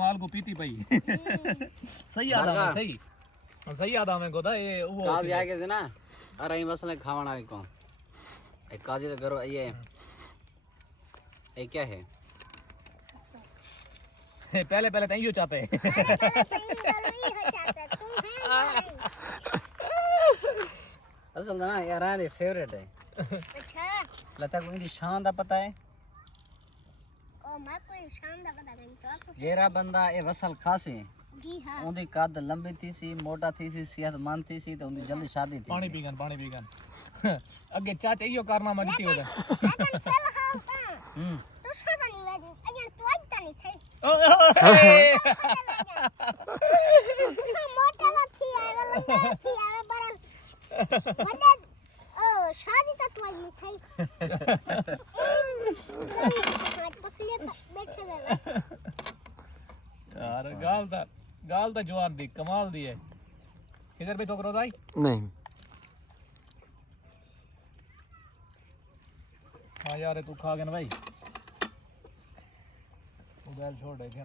माल को पीती पई सही आदा में सही आदा में गोदा ये वो काज आके से ना अरे मसले खावना को एक काजी तो करो ये क्या है पहले पहले तो यो चाहते हैं असल ना यार आने फेवरेट है अच्छा लता को इनकी शान दा पता है ओ मैं कोई शान दा पता नहीं तो आपको येरा बंदा ये वसल खासे जी हां उनकी कद लंबी थी सी मोटा थी सी सेहतमंद थी सी तो उनकी जल्दी शादी थी पानी पीगन अगे चाचा यो कारनामा जीती होदा तो सदा नहीं मैं अगर तो आता नहीं थे मोटा ना थी आवे लंबा थी आवे बरल बड़े ओ शादी तो तू नहीं थी हाथ पकड़े बैठे हुए यार गाल दा जवान दी कमाल दी है इधर भी तो करो दाई नहीं हां यार तू खा गया ना भाई वो बैल छोड़ दे क्या